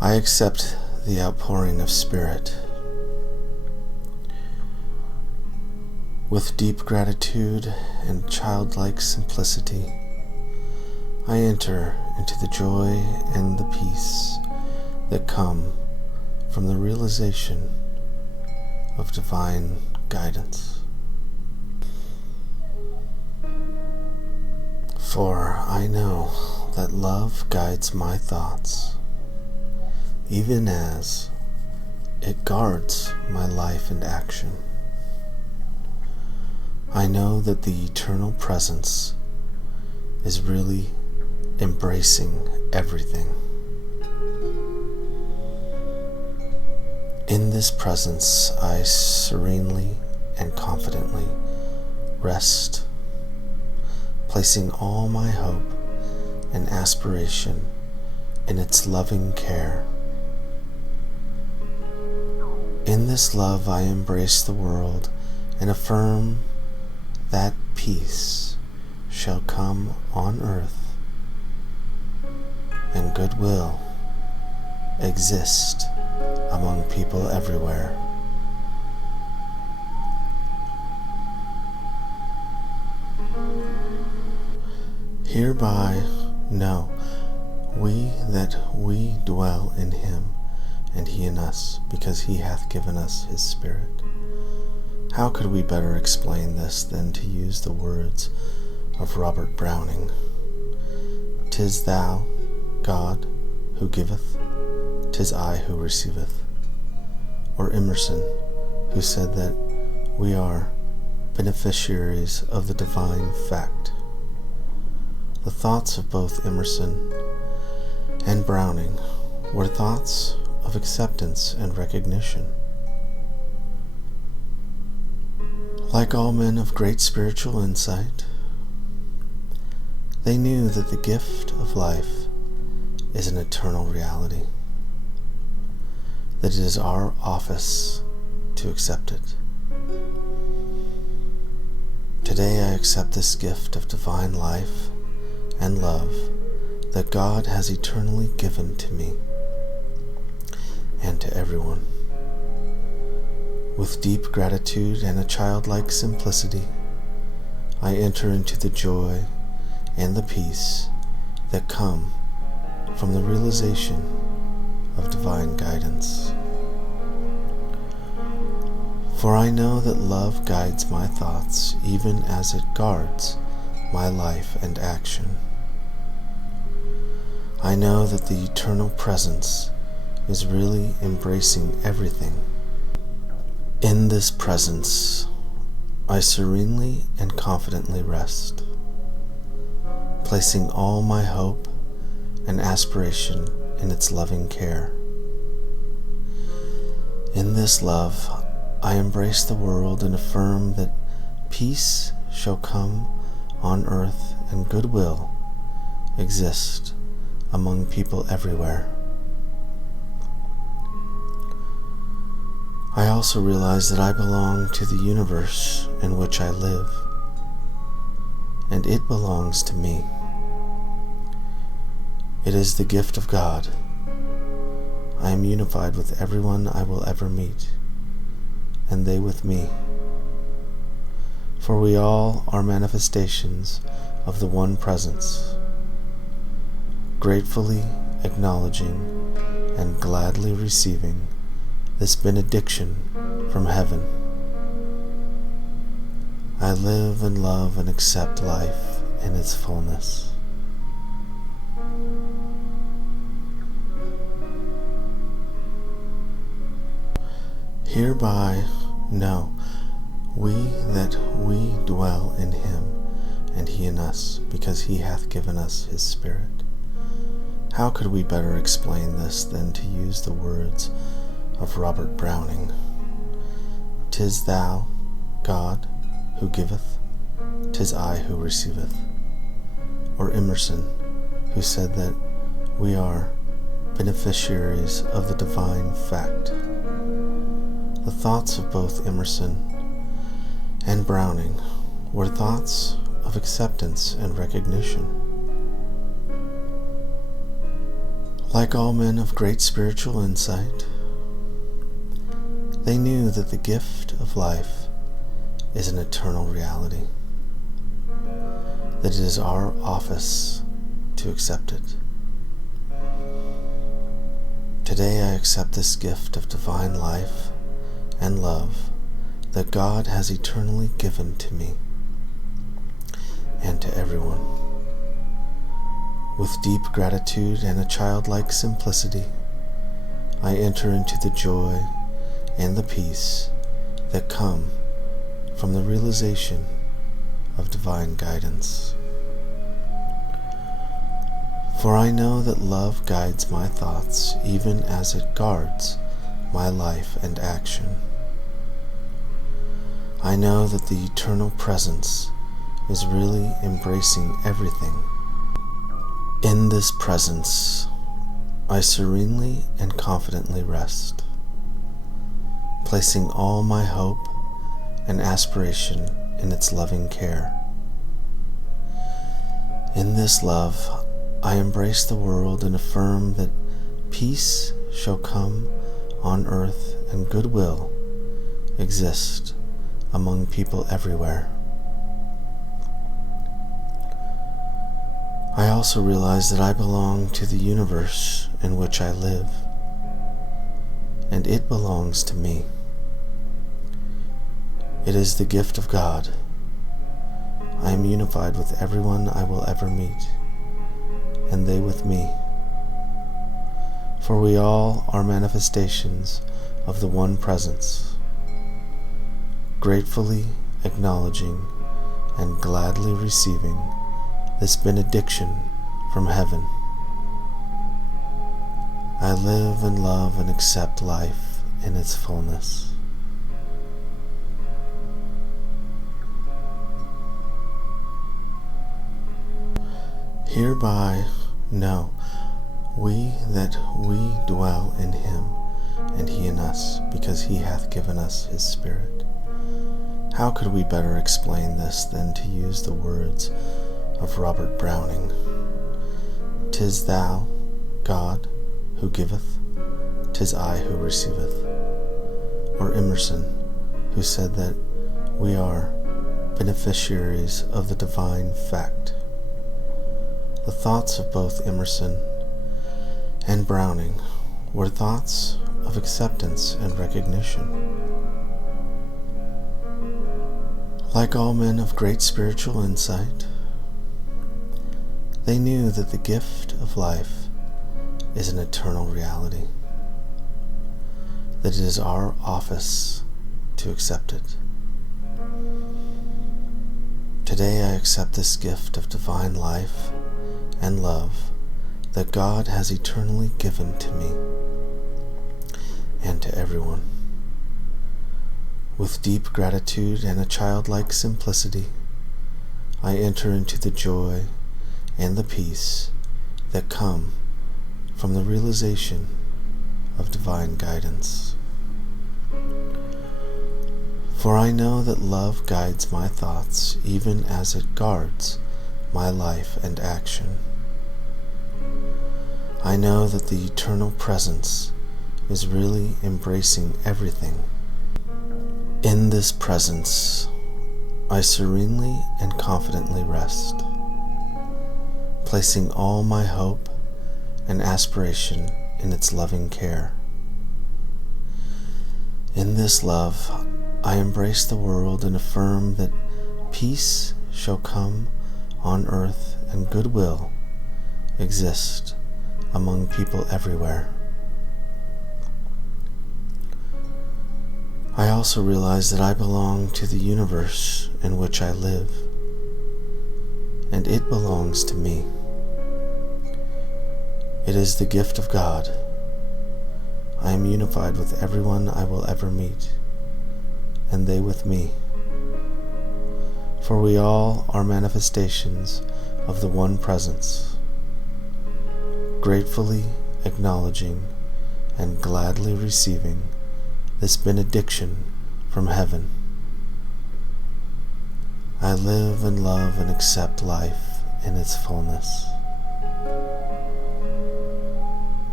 I accept the outpouring of Spirit. With deep gratitude and childlike simplicity, I enter into the joy and the peace that come from the realization of divine guidance. For I know that love guides my thoughts, even as it guards my life and action. I know that the eternal presence is really embracing everything. In this presence, I serenely and confidently rest, placing all my hope and aspiration in its loving care. In this love, I embrace the world and affirm that peace shall come on earth and goodwill exist among people everywhere. Hereby know we that we dwell in him, and he in us, because he hath given us his Spirit. How could we better explain this than to use the words of Robert Browning? "'Tis thou, God, who giveth, 'tis I who receiveth." Or Emerson, who said that we are beneficiaries of the divine fact. The thoughts of both Emerson and Browning were thoughts of acceptance and recognition. Like all men of great spiritual insight, they knew that the gift of life is an eternal reality, that it is our office to accept it. Today I accept this gift of divine life and love that God has eternally given to me and to everyone. With deep gratitude and a childlike simplicity, I enter into the joy and the peace that come from the realization of divine guidance. For I know that love guides my thoughts, even as it guards my life and action. I know that the eternal presence is really embracing everything. In this presence, I serenely and confidently rest, placing all my hope and aspiration in its loving care. In this love, I embrace the world and affirm that peace shall come on earth and goodwill exist among people everywhere. I also realize that I belong to the universe in which I live, and it belongs to me. It is the gift of God. I am unified with everyone I will ever meet, and they with me. For we all are manifestations of the one presence, gratefully acknowledging and gladly receiving this benediction from heaven. I live and love and accept life in its fullness. Hereby know we that we dwell in him, and he in us, because he hath given us his Spirit. How could we better explain this than to use the words of Robert Browning? "'Tis thou, God, who giveth, 'tis I who receiveth." Or Emerson, who said that we are beneficiaries of the divine fact. The thoughts of both Emerson and Browning were thoughts of acceptance and recognition. Like all men of great spiritual insight, they knew that the gift of life is an eternal reality, that it is our office to accept it. Today I accept this gift of divine life and love that God has eternally given to me and to everyone. With deep gratitude and a childlike simplicity, I enter into the joy and the peace that come from the realization of divine guidance. For I know that love guides my thoughts even as it guards my life and action. I know that the eternal presence is really embracing everything. In this presence, I serenely and confidently rest, placing all my hope and aspiration in its loving care. In this love, I embrace the world and affirm that peace shall come on earth and goodwill exist among people everywhere. I also realize that I belong to the universe in which I live, and it belongs to me. It is the gift of God. I am unified with everyone I will ever meet, and they with me. For we all are manifestations of the one presence, gratefully acknowledging and gladly receiving this benediction from heaven. I live and love and accept life in its fullness. Hereby know we that we dwell in him, and he in us, because he hath given us his Spirit. How could we better explain this than to use the words of Robert Browning? "'Tis thou, God, who giveth, 'tis I who receiveth." Or Emerson, who said that we are beneficiaries of the divine fact. The thoughts of both Emerson and Browning were thoughts of acceptance and recognition. Like all men of great spiritual insight, they knew that the gift of life is an eternal reality, that it is our office to accept it. Today I accept this gift of divine life and love that God has eternally given to me and to everyone. With deep gratitude and a childlike simplicity, I enter into the joy and the peace that come from the realization of divine guidance. For I know that love guides my thoughts even as it guards my life and action. I know that the eternal presence is really embracing everything. In this presence, I serenely and confidently rest, placing all my hope and aspiration in its loving care. In this love, I embrace the world and affirm that peace shall come on earth and goodwill exist among people everywhere. I also realize that I belong to the universe in which I live, and it belongs to me. It is the gift of God. I am unified with everyone I will ever meet, and they with me. For we all are manifestations of the one presence, gratefully acknowledging and gladly receiving this benediction from heaven. I live and love and accept life in its fullness.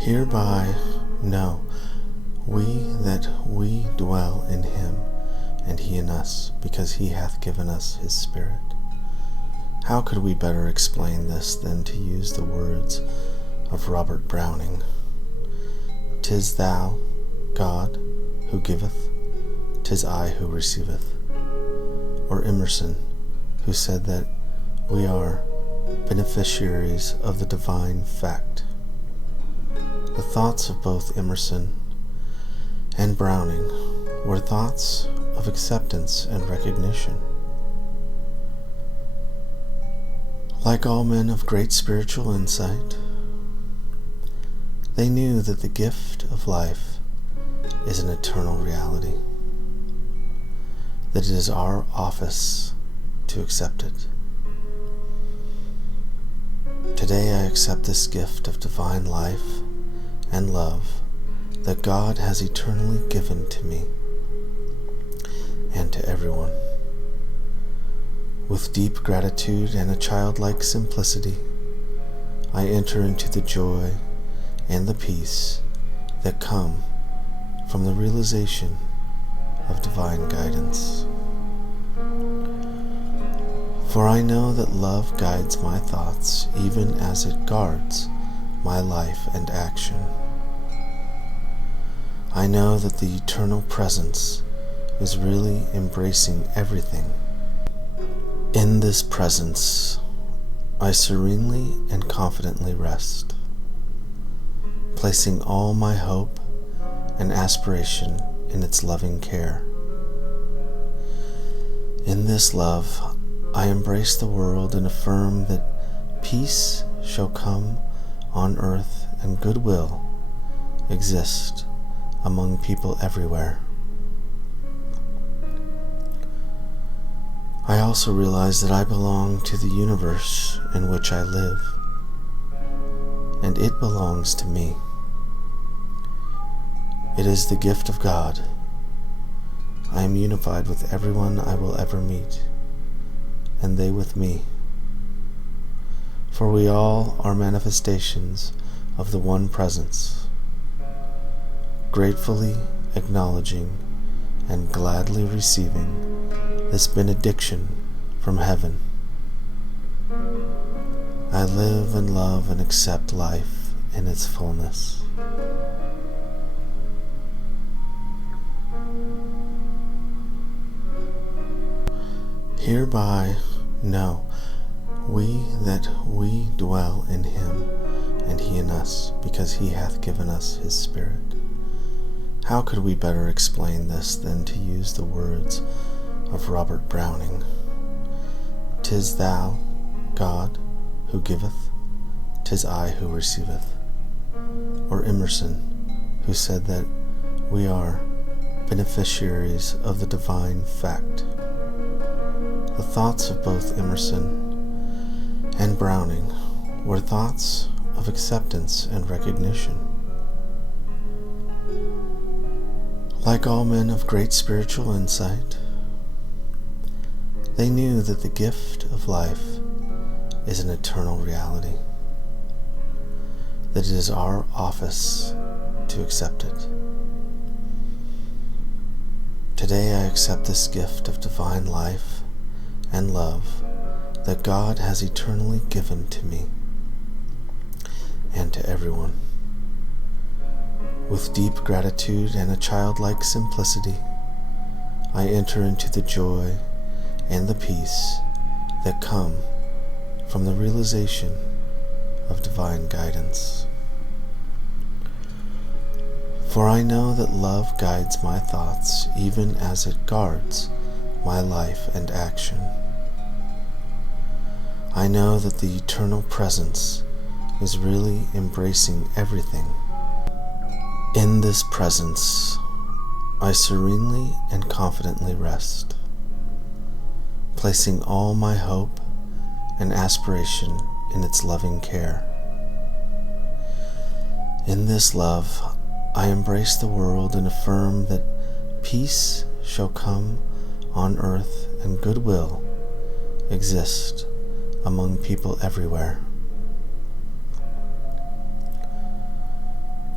Hereby know we that we dwell in him, and he in us, because he hath given us his Spirit. How could we better explain this than to use the words of Robert Browning? "'Tis thou, God, who giveth, 'tis I who receiveth." Or Emerson, who said that we are beneficiaries of the divine fact. The thoughts of both Emerson and Browning were thoughts of acceptance and recognition. Like all men of great spiritual insight, they knew that the gift of life is an eternal reality, that it is our office to accept it. Today I accept this gift of divine life and love that God has eternally given to me and to everyone. With deep gratitude and a childlike simplicity, I enter into the joy and the peace that come from the realization of divine guidance. For I know that love guides my thoughts even as it guards my life and action. I know that the eternal presence is really embracing everything. In this presence, I serenely and confidently rest, placing all my hope and aspiration in its loving care. In this love, I embrace the world and affirm that peace shall come on earth and goodwill exist among people everywhere. I also realize that I belong to the universe in which I live, and it belongs to me. It is the gift of God. I am unified with everyone I will ever meet, and they with me. For we all are manifestations of the one presence, gratefully acknowledging and gladly receiving this benediction from heaven. I live and love and accept life in its fullness. Hereby know we that we dwell in him, and he in us, because he hath given us his Spirit. How could we better explain this than to use the words of Robert Browning? "'Tis thou, God, who giveth, 'tis I who receiveth." Or Emerson, who said that we are beneficiaries of the divine fact. The thoughts of both Emerson and Browning were thoughts of acceptance and recognition. Like all men of great spiritual insight, they knew that the gift of life is an eternal reality, that it is our office to accept it. Today I accept this gift of divine life and love that God has eternally given to me and to everyone. With deep gratitude and a childlike simplicity, I enter into the joy and the peace that come from the realization of divine guidance. For I know that love guides my thoughts even as it guards my life and action. I know that the eternal presence is really embracing everything. In this presence, I serenely and confidently rest, placing all my hope and aspiration in its loving care. In this love, I embrace the world and affirm that peace shall come on earth and goodwill exist among people everywhere.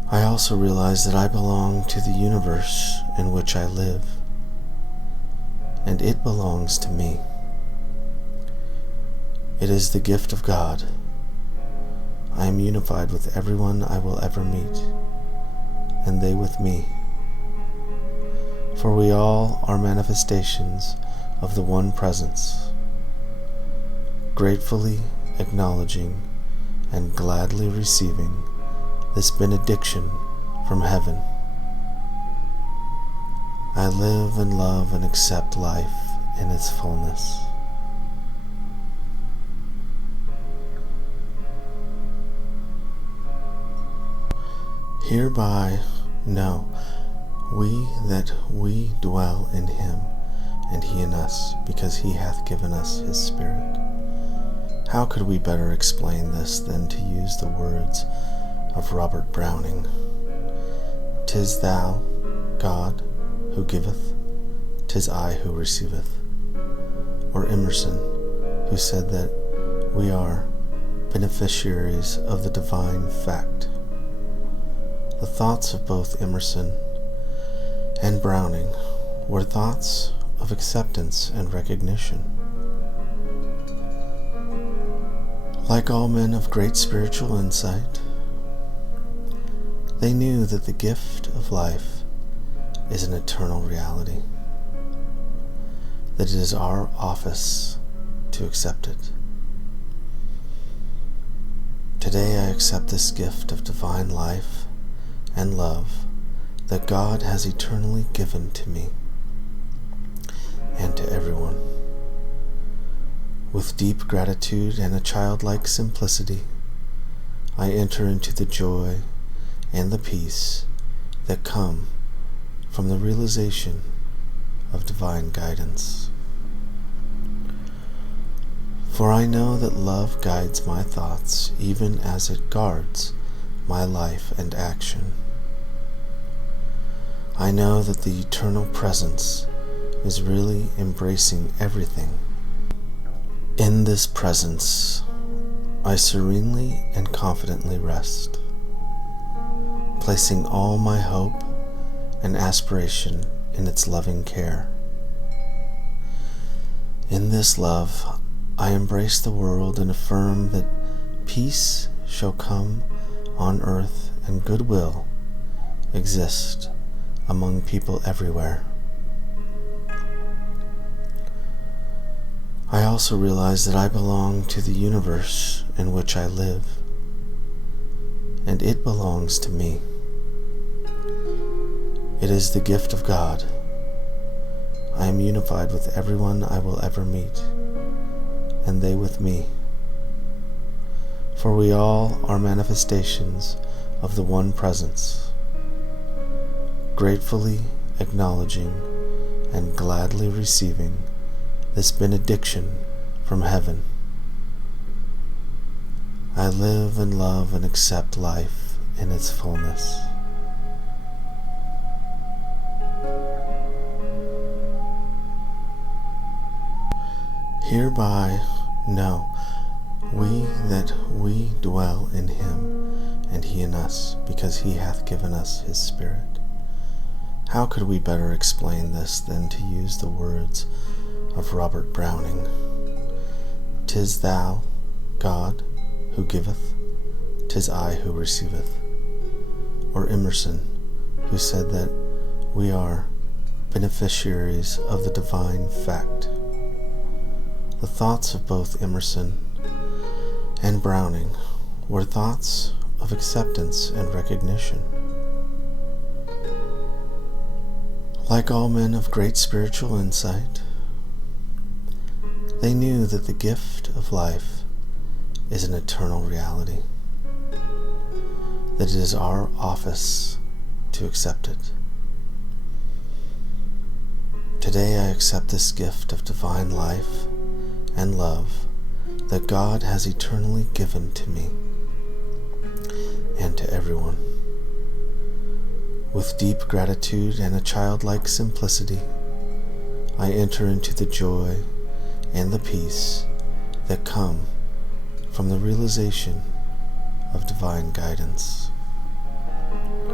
I also realize that I belong to the universe in which I live, and it belongs to me. It is the gift of God. I am unified with everyone I will ever meet, and they with me. For we all are manifestations of the one presence, gratefully acknowledging and gladly receiving this benediction from heaven. I live and love and accept life in its fullness. Hereby know we that we dwell in him, and he in us, because he hath given us his Spirit. How could we better explain this than to use the words of Robert Browning? "'Tis thou, God, who giveth, 'tis I who receiveth." Or Emerson, who said that we are beneficiaries of the divine fact. The thoughts of both Emerson and Browning were thoughts of acceptance and recognition. Like all men of great spiritual insight, they knew that the gift of life is an eternal reality, that it is our office to accept it. Today I accept this gift of divine life and love that God has eternally given to me and to everyone. With deep gratitude and a childlike simplicity, I enter into the joy and the peace that come from the realization of divine guidance. For I know that love guides my thoughts even as it guards my life and action. I know that the eternal presence is really embracing everything. In this presence, I serenely and confidently rest, placing all my hope and aspiration in its loving care. In this love, I embrace the world and affirm that peace shall come on earth and goodwill exist among people everywhere. I also realize that I belong to the universe in which I live, and it belongs to me. It is the gift of God. I am unified with everyone I will ever meet, and they with me. For we all are manifestations of the one presence, gratefully acknowledging and gladly receiving this benediction from heaven. I live and love and accept life in its fullness. Hereby know we that we dwell in him, and he in us, because he hath given us his Spirit. How could we better explain this than to use the words of Robert Browning? "'Tis thou, God, who giveth, 'tis I who receiveth." Or Emerson, who said that we are beneficiaries of the divine fact. The thoughts of both Emerson and Browning were thoughts of acceptance and recognition. Like all men of great spiritual insight, they knew that the gift of life is an eternal reality, that it is our office to accept it. Today I accept this gift of divine life and love that God has eternally given to me and to everyone. With deep gratitude and a childlike simplicity, I enter into the joy and the peace that come from the realization of divine guidance.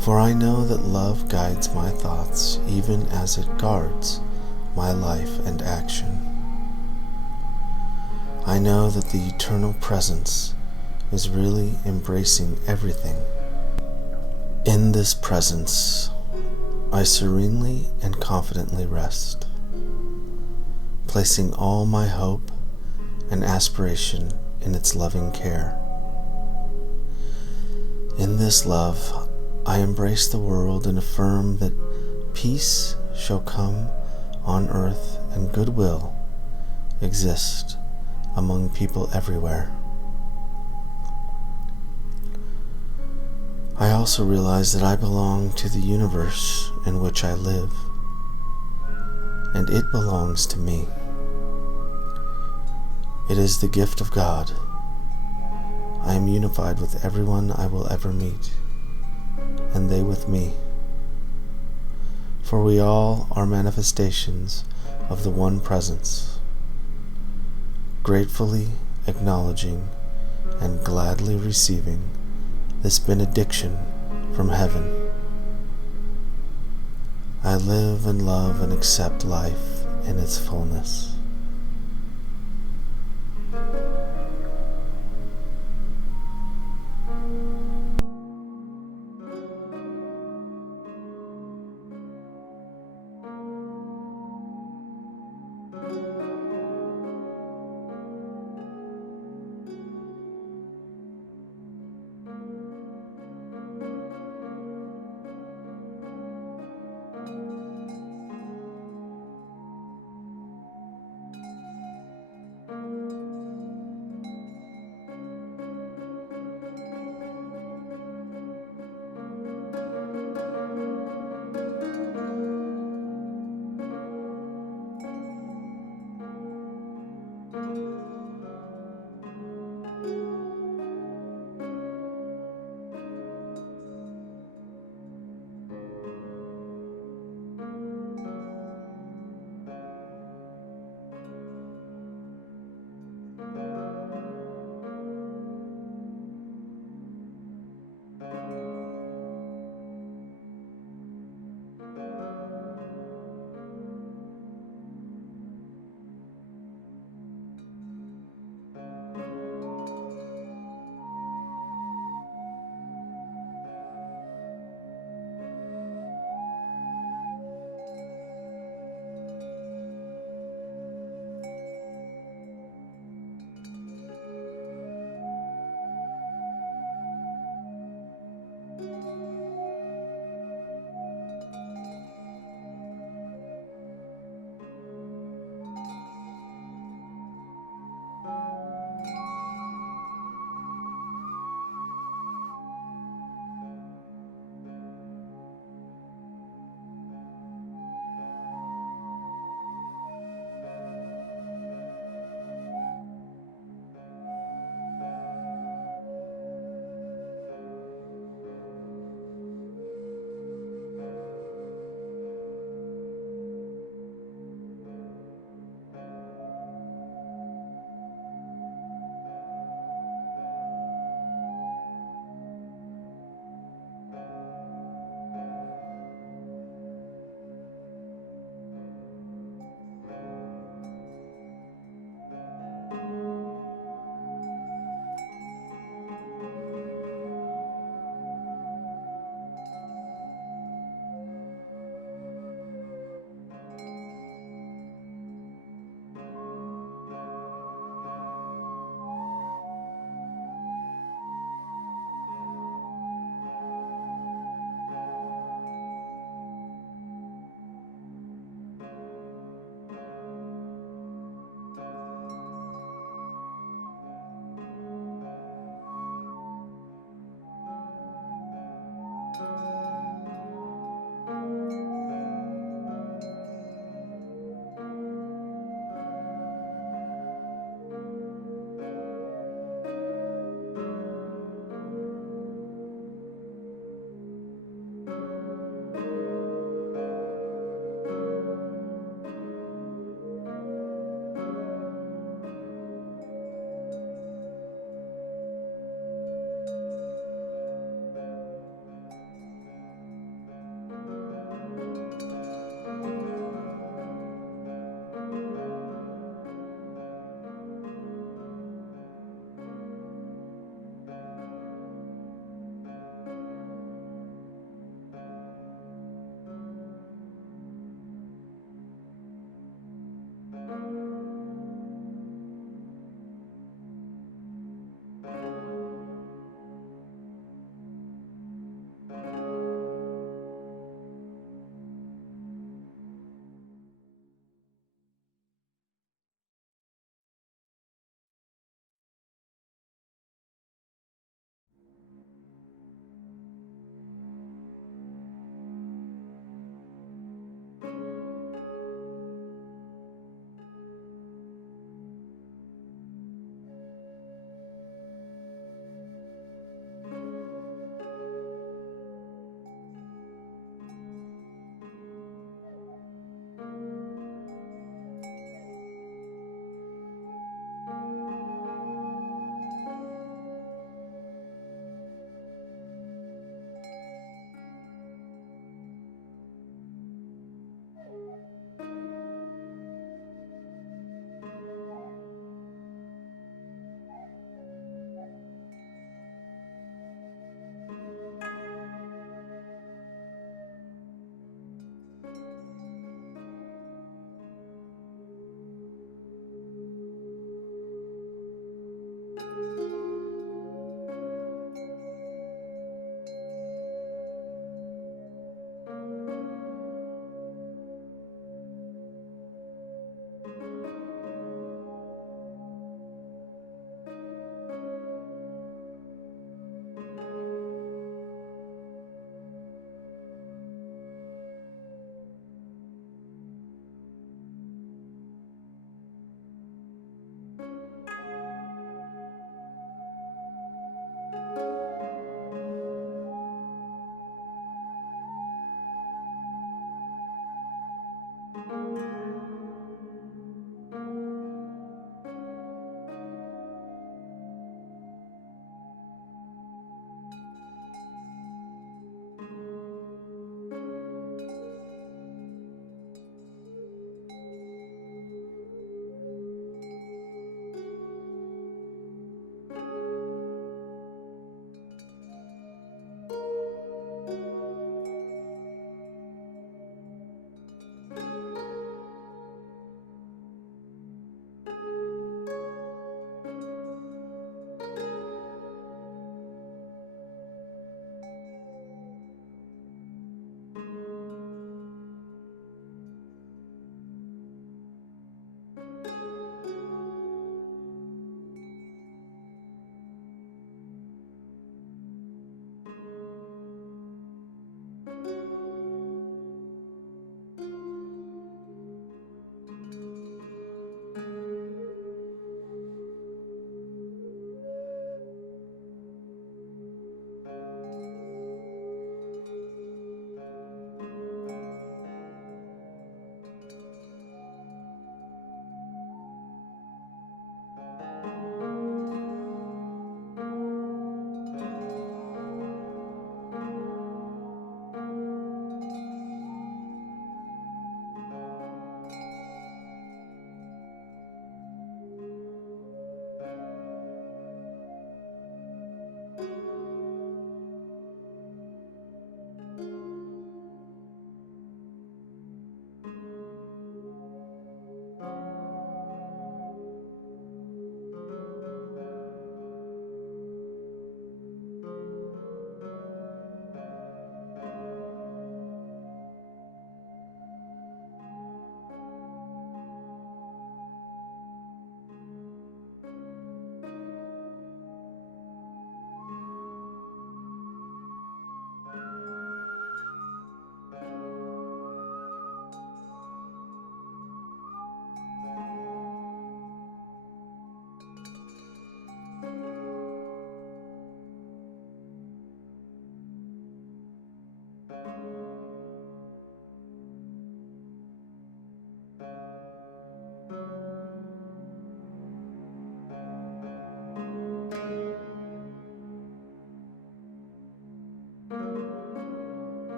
For I know that love guides my thoughts even as it guards my life and action. I know that the eternal presence is really embracing everything. In this presence, I serenely and confidently rest, placing all my hope and aspiration in its loving care. In this love, I embrace the world and affirm that peace shall come on earth and goodwill exist among people everywhere. I also realize that I belong to the universe in which I live, and it belongs to me. It is the gift of God. I am unified with everyone I will ever meet, and they with me. For we all are manifestations of the one presence, gratefully acknowledging and gladly receiving this benediction from heaven. I live and love and accept life in its fullness.